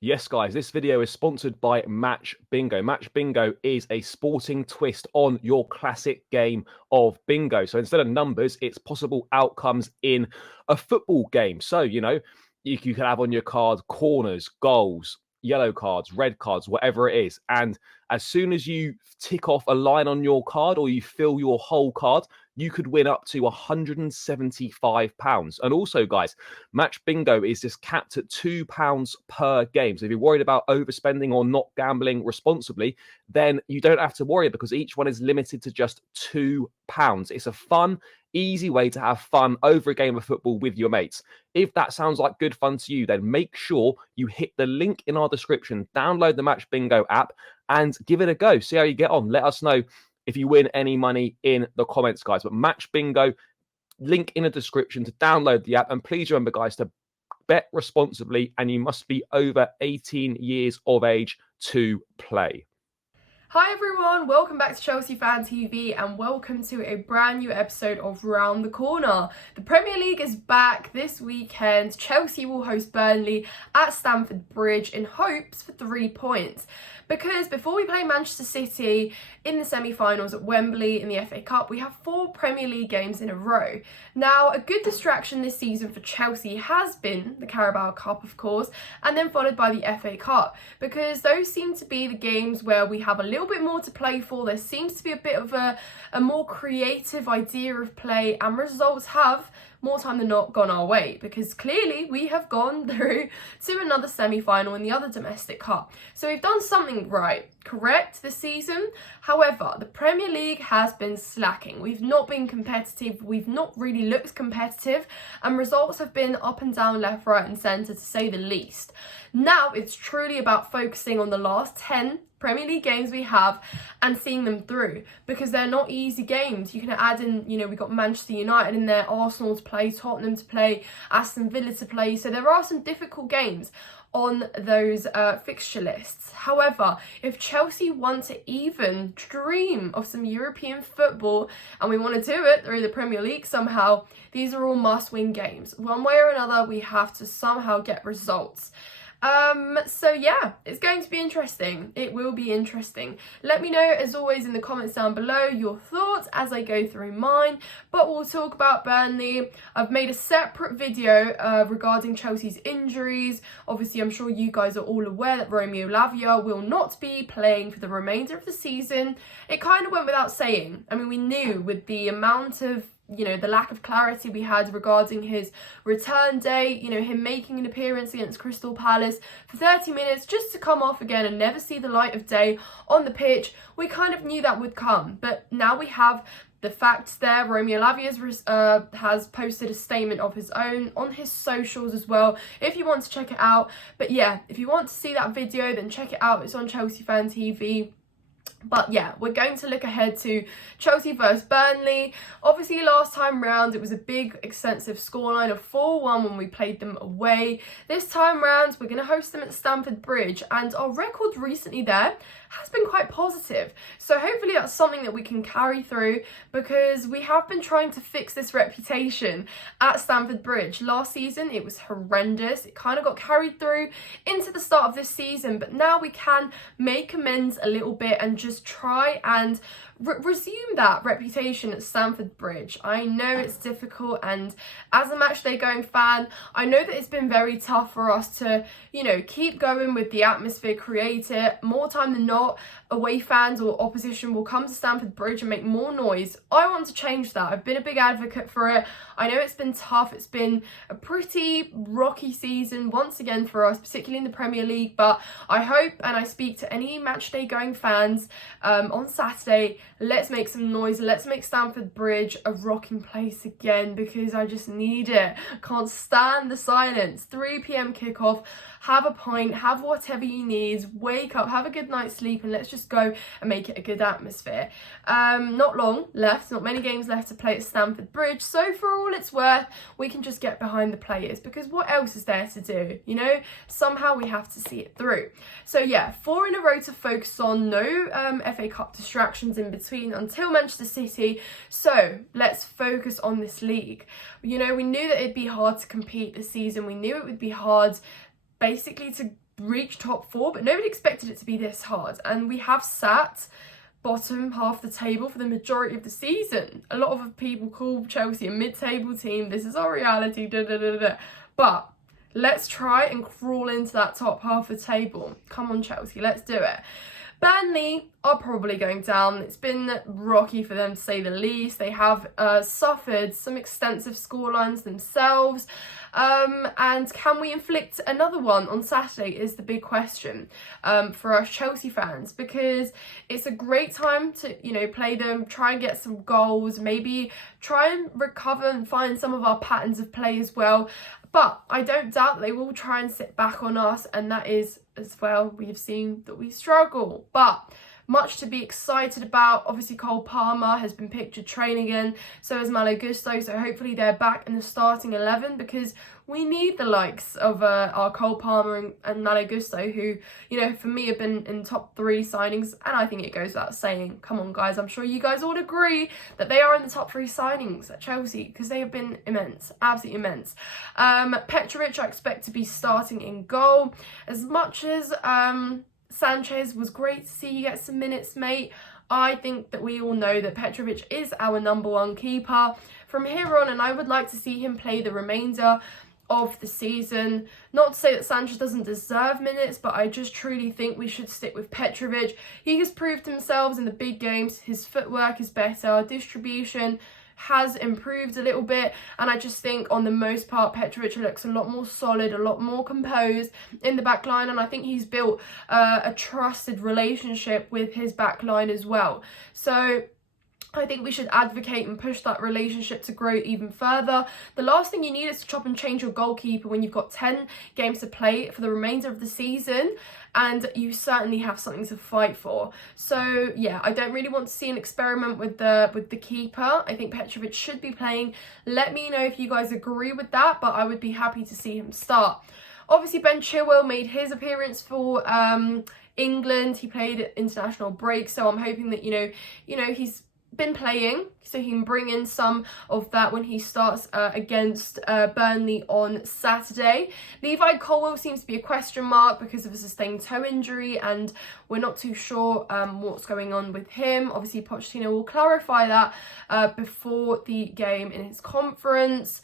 Yes, guys, this video is sponsored by Match Bingo. Match Bingo is a sporting twist on your classic game of bingo. So instead of numbers, it's possible outcomes in a football game. So, you can have on your card corners, goals, yellow cards, red cards, whatever it is. And as soon as you tick off a line on your card or you fill your whole card, you could win up to £175. And also, guys, Match Bingo is just capped at £2 per game. So if you're worried about overspending or not gambling responsibly, then you don't have to worry because each one is limited to just £2. It's a fun, easy way to have fun over a game of football with your mates. If that sounds like good fun to you, then make sure you hit the link in our description, download the Match Bingo app, and give it a go. See how you get on. Let us know if you win any money in the comments, guys. But Match Bingo, link in the description to download the app. And please remember, guys, to bet responsibly, and you must be over 18 years of age to play. Hi everyone, welcome back to Chelsea Fan TV and welcome to a brand new episode of Round the Corner. The Premier League is back this weekend. Chelsea will host Burnley at Stamford Bridge in hopes for 3 points. Because before we play Manchester City in the semi-finals at Wembley in the FA Cup, we have 4 Premier League games in a row. Now, a good distraction this season for Chelsea has been the Carabao Cup, of course, and then followed by the FA Cup, because those seem to be the games where we have a little bit more to play for. There seems to be a bit of a more creative idea of play, and results have more time than not gone our way, because clearly we have gone through to another semi-final in the other domestic cup. So we've done something right, correct, this season. However, the Premier League has been slacking. We've not been competitive. We've not really looked competitive, and results have been up and down, left, right and centre, to say the least. Now it's truly about focusing on the last 10 Premier League games we have and seeing them through, because they're not easy games. You can add in, we've got Manchester United in there, Arsenal to play, Tottenham to play, Aston Villa to play. So there are some difficult games on those fixture lists. However, if Chelsea want to even dream of some European football, and we want to do it through the Premier League somehow, these are all must-win games. One way or another, we have to somehow get results. So yeah, it's going to be interesting. It will be interesting. Let me know, as always, in the comments down below your thoughts as I go through mine, but we'll talk about Burnley. I've made a separate video regarding Chelsea's injuries. Obviously, I'm sure you guys are all aware that Romeo Lavia will not be playing for the remainder of the season. It kind of went without saying. I mean, we knew with the amount of the lack of clarity we had regarding his return date, him making an appearance against Crystal Palace for 30 minutes just to come off again and never see the light of day on the pitch. We kind of knew that would come, but now we have the facts there. Romeo Lavia has posted a statement of his own on his socials as well, if you want to check it out. But yeah, if you want to see that video, then check it out. It's on Chelsea Fan TV. But yeah, we're going to look ahead to Chelsea versus Burnley. Obviously, last time round, it was a big, extensive scoreline of 4-1 when we played them away. This time round, we're going to host them at Stamford Bridge, and our record recently there has been quite positive. So hopefully that's something that we can carry through, because we have been trying to fix this reputation at Stamford Bridge. Last season, it was horrendous. It kind of got carried through into the start of this season, but now we can make amends a little bit and just try and resume that reputation at Stamford Bridge. I know it's difficult, and as a matchday going fan, I know that it's been very tough for us to, keep going with the atmosphere, create it. More time than not, away fans or opposition will come to Stamford Bridge and make more noise. I want to change that. I've been a big advocate for it. I know it's been tough. It's been a pretty rocky season once again for us, particularly in the Premier League, but I hope, and I speak to any matchday going fans on Saturday, let's make some noise. Let's make Stamford Bridge a rocking place again, because I just need it. Can't stand the silence. 3 p.m. kickoff. Have a pint, have whatever you need, wake up, have a good night's sleep, and let's just go and make it a good atmosphere. Not long left, not many games left to play at Stamford Bridge, so for all it's worth, we can just get behind the players, because what else is there to do? Somehow we have to see it through. So yeah, 4 in a row to focus on. No FA Cup distractions in between until Manchester City. So let's focus on this league. We knew that it'd be hard to compete this season. We knew it would be hard basically to reach top 4, but nobody expected it to be this hard. And we have sat bottom half the table for the majority of the season. A lot of people call Chelsea a mid-table team. This is our reality, but let's try and crawl into that top half of the table. Come on, Chelsea, let's do it. Burnley are probably going down. It's been rocky for them, to say the least. They have suffered some extensive scorelines themselves. And can we inflict another one on Saturday is the big question for us Chelsea fans, because it's a great time to, you know, play them, try and get some goals, maybe try and recover and find some of our patterns of play as well. But I don't doubt they will try and sit back on us, and that is, as well, we have seen that we struggle. But much to be excited about. Obviously, Cole Palmer has been picked to train again. So has Malo Gusto. So hopefully they're back in the starting 11, because we need the likes of our Cole Palmer and Malo Gusto, who, you know, for me have been in top 3 signings. And I think it goes without saying, come on, guys, I'm sure you guys all agree that they are in the top 3 signings at Chelsea, because they have been immense, absolutely immense. Petrovic, I expect to be starting in goal. As much as Sanchez was great to see you get some minutes, mate, I think that we all know that Petrovic is our number 1 keeper from here on, and I would like to see him play the remainder of the season. Not to say that Sanchez doesn't deserve minutes, but I just truly think we should stick with Petrovic. He has proved himself in the big games. His footwork is better, distribution has improved a little bit, and I just think on the most part Petrovic looks a lot more solid, a lot more composed in the back line, and I think he's built a trusted relationship with his back line as well. So I think we should advocate and push that relationship to grow even further. The last thing you need is to chop and change your goalkeeper when you've got 10 games to play for the remainder of the season, and you certainly have something to fight for. So yeah, I don't really want to see an experiment with the keeper. I think Petrovic should be playing. Let me know if you guys agree with that, but I would be happy to see him start. Obviously, Ben Chilwell made his appearance for England. He played international break, so I'm hoping that you know he's been playing, so he can bring in some of that when he starts against Burnley on Saturday. Levi Colwill seems to be a question mark because of a sustained toe injury, and we're not too sure what's going on with him. Obviously, Pochettino will clarify that before the game in his conference.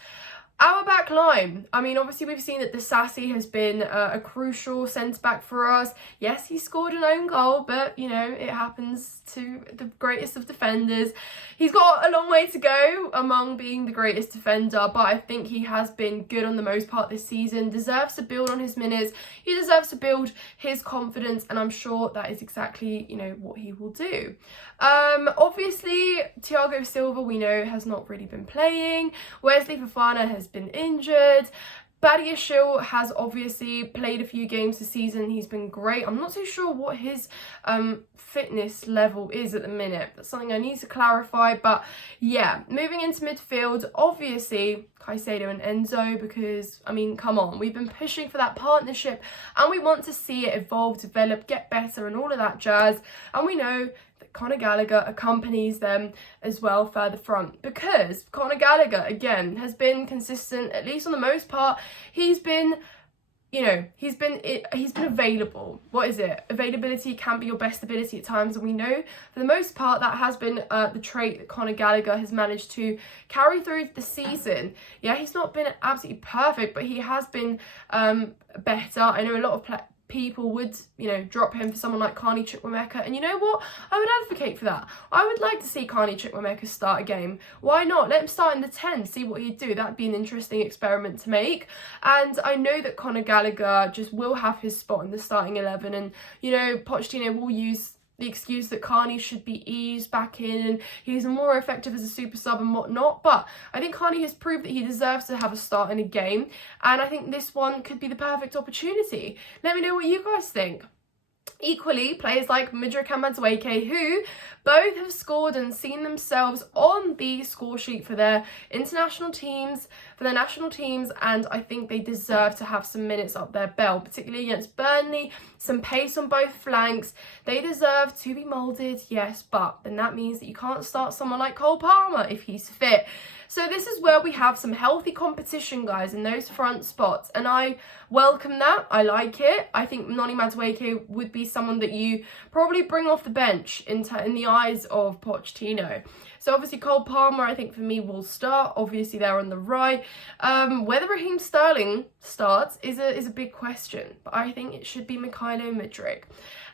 Our back line, I mean, obviously we've seen that Disasi has been a crucial centre-back for us. Yes, he scored an own goal, but, you know, it happens to the greatest of defenders. He's got a long way to go among being the greatest defender, but I think he has been good on the most part this season, deserves to build on his minutes, he deserves to build his confidence, and I'm sure that is exactly, you know, what he will do. Obviously, Thiago Silva, we know, has not really been playing. Wesley Fofana has been injured. Badiashile has obviously played a few games this season. He's been great. I'm not too sure what his fitness level is at the minute. That's something I need to clarify. But yeah, moving into midfield, obviously Caicedo and Enzo, because, I mean, come on, we've been pushing for that partnership and we want to see it evolve, develop, get better and all of that jazz. And we know that Conor Gallagher accompanies them as well further front, because Conor Gallagher, again, has been consistent, at least on the most part. He's been, you know, he's been available. What is it? Availability can be your best ability at times, and we know for the most part that has been the trait that Conor Gallagher has managed to carry through the season. Yeah, he's not been absolutely perfect, but he has been better. I know a lot of people would, you know, drop him for someone like Carney Chukwuemeka, and you know what? I would advocate for that. I would like to see Carney Chukwuemeka start a game. Why not? Let him start in the 10, see what he'd do. That'd be an interesting experiment to make. And I know that Conor Gallagher just will have his spot in the starting 11, and, you know, Pochettino will use the excuse that Carney should be eased back in and he's more effective as a super sub and whatnot, but I think Carney has proved that he deserves to have a start in a game, and I think this one could be the perfect opportunity. Let me know what you guys think. Equally, players like Mudryk and Mudryk, who both have scored and seen themselves on the score sheet for their international teams, for their national teams, and I think they deserve to have some minutes up their belt, particularly against Burnley, some pace on both flanks. They deserve to be moulded, yes, but then that means that you can't start someone like Cole Palmer if he's fit. So this is where we have some healthy competition, guys, in those front spots, and I welcome that. I like it. I think Noni Madueke would be someone that you probably bring off the bench in the eyes of Pochettino. So obviously Cole Palmer, I think for me, will start. Obviously they're on the right. Whether Raheem Sterling starts is a big question, but I think it should be Mudryk.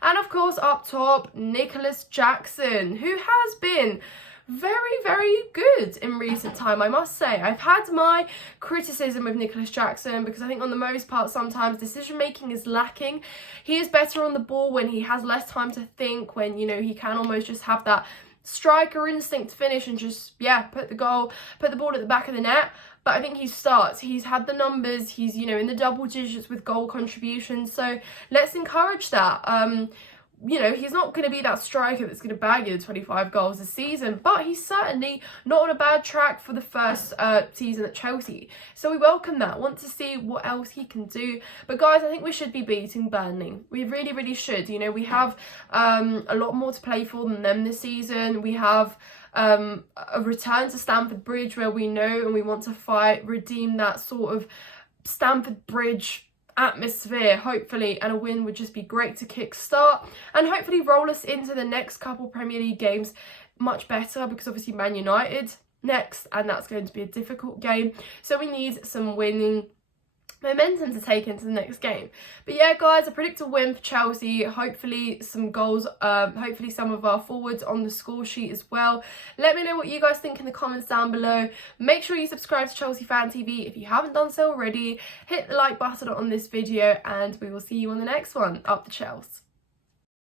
And of course up top, Nicholas Jackson, who has been very, very good in recent time, I must say. I've had my criticism of Nicholas Jackson because I think on the most part sometimes decision making is lacking. He is better on the ball when he has less time to think, when, you know, he can almost just have that striker instinct to finish and just, yeah, put the ball at the back of the net. But I think he starts. He's had the numbers. He's, you know, in the double digits with goal contributions. So let's encourage that. You know, he's not going to be that striker that's going to bag you 25 goals a season, but he's certainly not on a bad track for the first season at Chelsea. So we welcome that. Want to see what else he can do. But guys, I think we should be beating Burnley. We really, really should. You know, we have a lot more to play for than them this season. We have a return to Stamford Bridge where we know and we want to fight, redeem that sort of Stamford Bridge atmosphere, hopefully, and a win would just be great to kickstart and hopefully roll us into the next couple Premier League games much better, because obviously Man United next, and that's going to be a difficult game, so we need some winning momentum to take into the next game. But yeah, guys, I predict a win for Chelsea, hopefully some goals, hopefully some of our forwards on the score sheet as well. Let me know what you guys think in the comments down below. Make sure you subscribe to Chelsea Fan TV if you haven't done so already. Hit the like button on this video and we will see you on the next one. Up the Chelsea.